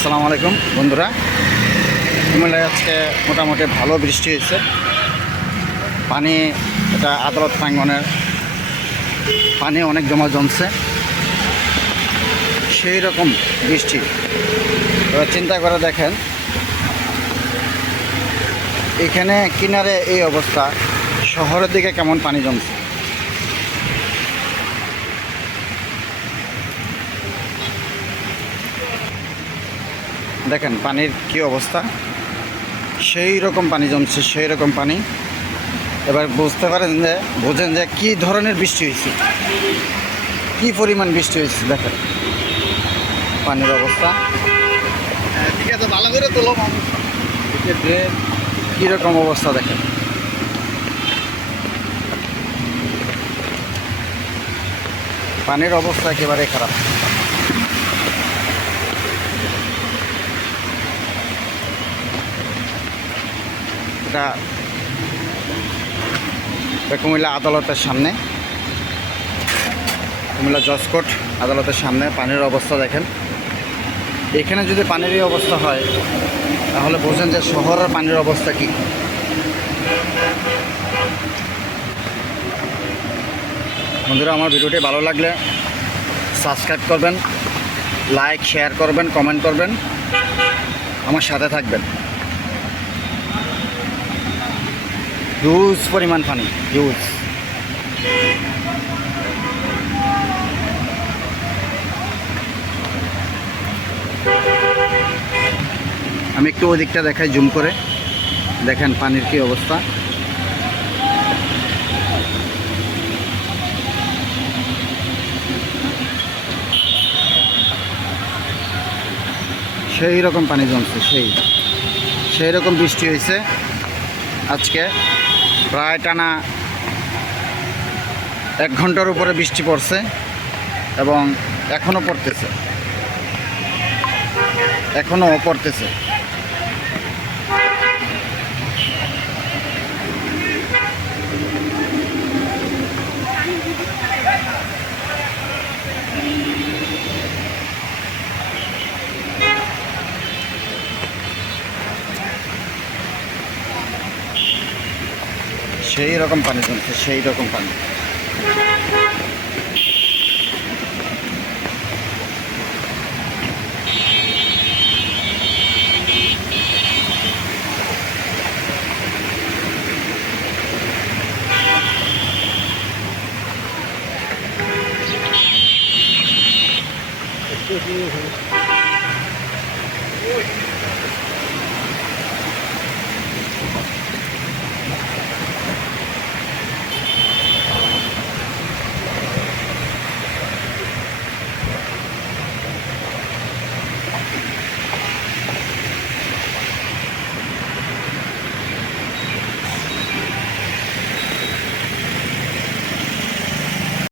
আসসালামু আলাইকুম বন্ধুরা। কুমিল্লায় আজকে মোটামুটি ভালো বৃষ্টি হয়েছে। পানি এটা আদালত প্রাঙ্গণের পানি অনেক জমছে, সেই রকম বৃষ্টি। এবার চিন্তা করে দেখেন, এখানে কিনারে এই অবস্থা, শহরের দিকে কেমন পানি জমছে। দেখেন পানির কি অবস্থা, সেই রকম পানি জমছে, সেই রকম পানি। এবার বোঝেন যে কী ধরনের বৃষ্টি হয়েছে, কি পরিমাণ বৃষ্টি হয়েছে। দেখেন পানির অবস্থা, ঠিক আছে ভালো করে তোলো। ড্রেন কীরকম অবস্থা দেখেন। পানির অবস্থা একেবারে খারাপ। এটা কুমিল্লা আদালতের সামনে, কুমিল্লা জজ কোর্ট আদালতের সামনে পানির অবস্থা দেখেন। এখানে যদি পানির এই অবস্থা হয়, তাহলে বোঝেন যে শহরের পানির অবস্থা কী। বন্ধুরা, আমার ভিডিওটি ভালো লাগলে সাবস্ক্রাইব করবেন, লাইক শেয়ার করবেন, কমেন্ট করবেন, আমার সাথে থাকবেন। হিউজ পরিমাণ পানি, হিউজ। আমি একটু ওই দিকটা দেখাই জুম করে, দেখেন পানির কি অবস্থা। সেই রকম পানি জমছে, সেই রকম বৃষ্টি হয়েছে আজকে। প্রায় টানা 1 ঘন্টার উপরে বৃষ্টি পড়ছে এবং এখনও পড়তেছে। সেই রকম পানি জমছে, সেই রকম পানি।